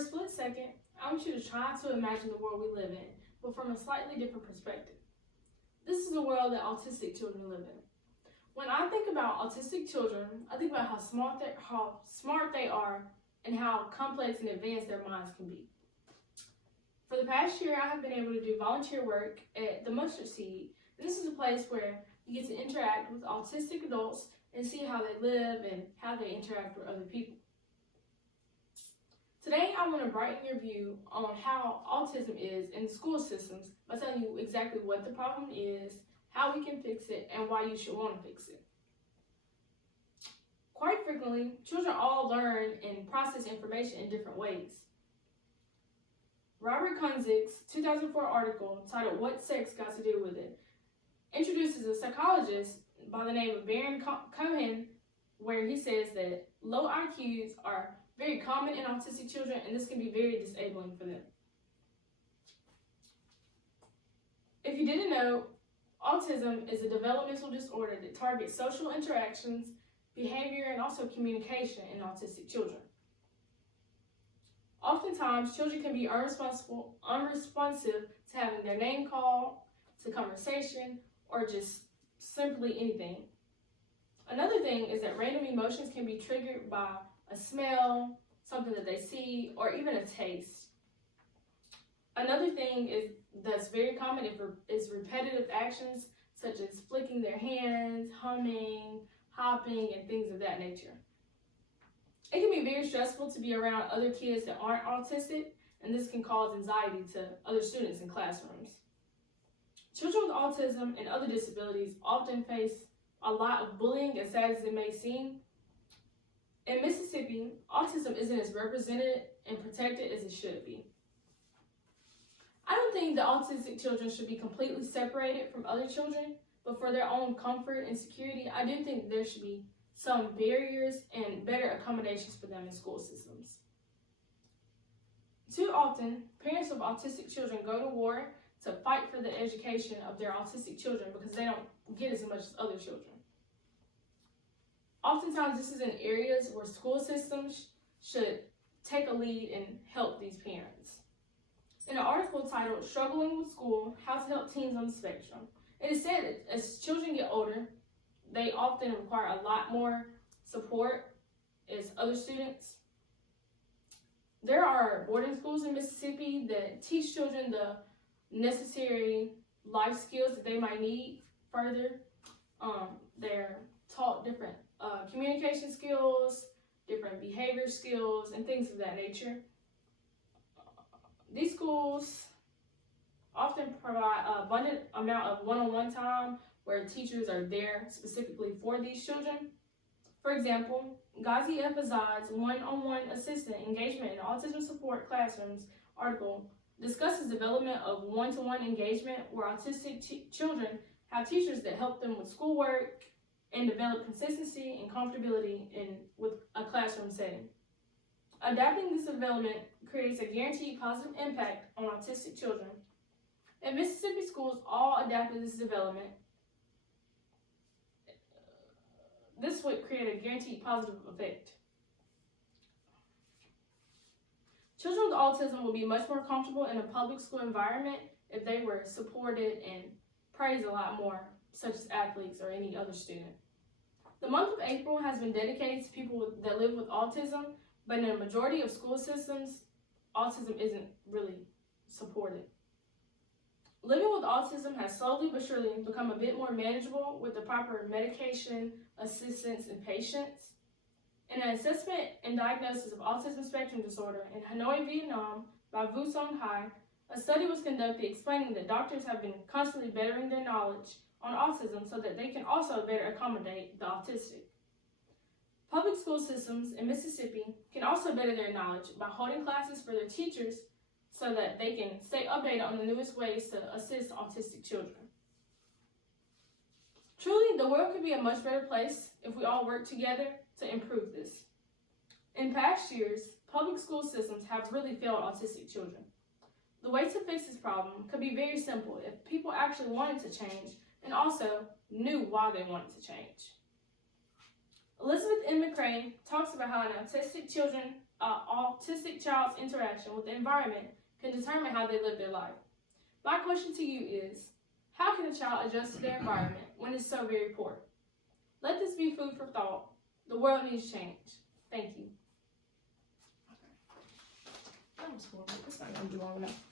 a split second, I want you to try to imagine the world we live in, but from a slightly different perspective. This is the world that autistic children live in. When I think about autistic children, I think about how smart they are and how complex and advanced their minds can be. For the past year, I have been able to do volunteer work at the Mustard Seed, and this is a place where you get to interact with autistic adults and see how they live and how they interact with other people. Today, I want to brighten your view on how autism is in the school systems by telling you exactly what the problem is, how we can fix it, and why you should want to fix it. Quite frequently, children all learn and process information in different ways. Robert Kunzig's 2004 article titled "What Sex Got to Do with It" introduces a psychologist by the name of Baron Cohen, where he says that low IQs are very common in autistic children, and this can be very disabling for them. If you didn't know, autism is a developmental disorder that targets social interactions, behavior, and also communication in autistic children. Oftentimes, children can be unresponsive to having their name called, to conversation, or just simply anything. Another thing is that random emotions can be triggered by a smell, something that they see, or even a taste. Another thing that's very common is repetitive actions such as flicking their hands, humming, hopping, and things of that nature. It can be very stressful to be around other kids that aren't autistic, and this can cause anxiety to other students in classrooms. Children with autism and other disabilities often face a lot of bullying, as sad as it may seem. In Mississippi, autism isn't as represented and protected as it should be. I don't think that autistic children should be completely separated from other children, but for their own comfort and security, I do think there should be some barriers and better accommodations for them in school systems. Too often, parents of autistic children go to war to fight for the education of their autistic children because they don't get as much as other children. Oftentimes, this is in areas where school systems should take a lead and help these parents. In an article titled "Struggling with School, How to Help Teens on the Spectrum," it is said that as children get older, they often require a lot more support as other students. There are boarding schools in Mississippi that teach children the necessary life skills that they might need further. They're taught different communication skills, different behavior skills, and things of that nature. These schools often provide an abundant amount of one-on-one time where teachers are there specifically for these children. For example, Ghazi F. Azad's one-on-one assistant engagement in autism support classrooms article discusses development of one-to-one engagement where autistic children have teachers that help them with schoolwork and develop consistency and comfortability with a classroom setting. Adapting this development creates a guaranteed positive impact on autistic children. And Mississippi schools all adapted this development. This would create a guaranteed positive effect. Children with autism will be much more comfortable in a public school environment if they were supported and praised a lot more, such as athletes or any other student. The month of April has been dedicated to people that live with autism, but in a majority of school systems, autism isn't really supported. Living with autism has slowly but surely become a bit more manageable with the proper medication, assistance, and patience. In an assessment and diagnosis of autism spectrum disorder in Hanoi, Vietnam by Vu Song Hai, a study was conducted explaining that doctors have been constantly bettering their knowledge on autism so that they can also better accommodate the autistic. Public school systems in Mississippi can also better their knowledge by holding classes for their teachers so that they can stay updated on the newest ways to assist autistic children. Truly, the world could be a much better place if we all work together to improve this. In past years, public school systems have really failed autistic children. The way to fix this problem could be very simple if people actually wanted to change and also knew why they wanted to change. Elizabeth M. McCrae talks about how an autistic child's interaction with the environment can determine how they live their life. My question to you is, how can a child adjust to their environment when it's so very poor? Let this be food for thought. The world needs change. Thank you. That was horrible. It's not going to be long enough.